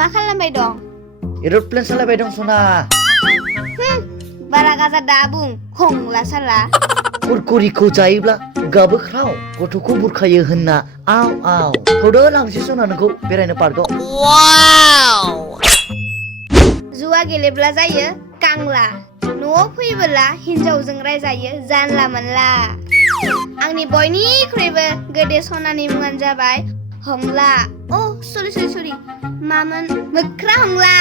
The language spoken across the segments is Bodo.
मा खालामबाय दं? एर'प्लेन सालायबाय दं सना। बारा गाजा दा बुं हंला साला। कुरकुरिखौ जायोब्ला गाबोख्राव गथ'खौ बुरखायो होनना आव आव थौदो लांसै सना नोंखौ बेरायनो पार्कआव। जुवा गेलेब्ला जायो कांला, न'आव फैबोला हिनजावजों रायजायो जानला मोनला। आंनि बयनिख्रुइबो गोदे सनानि मुङानो जाबाय हंला। सरि मामोन मोख्रा हंला।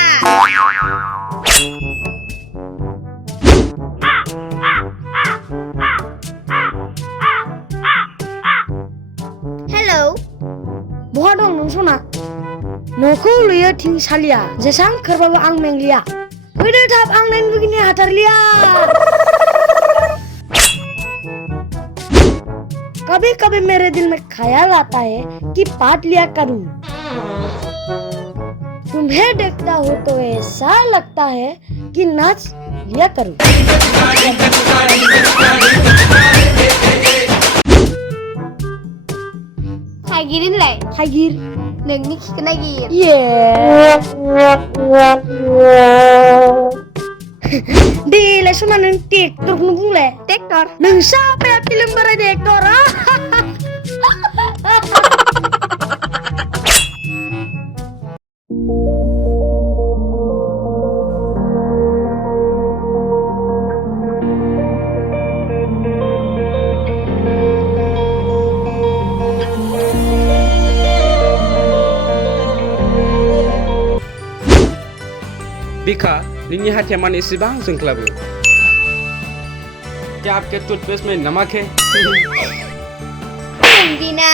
हेलौ बहा दं नों सना? न'खौ लुयो थिंसालिया जेसां खोरबाबो आं मेंलिया। फैदो थाब आं नायनो लुगैनाय हाथारलिया। कभी कभी मेरे दिल में ख्याल आता है कि पाट लिया करूं। तुम्हें देखता हो तो ऐसा लगता है कि नाच लिया करूं। थाइगिरलाय थाइगिर नोंनि खिखौ नागिर। देलाय सना नों ट्रेक्टरखौनो बुंलाय। ट्रेक्टर नोंसा आफाया फिल्म बानायदो एक्टर। बिखा नोंनि हाथाया मानो एसेबां जोंख्लाबो? क्या आपके टूथपेस्ट में नमक है? दीना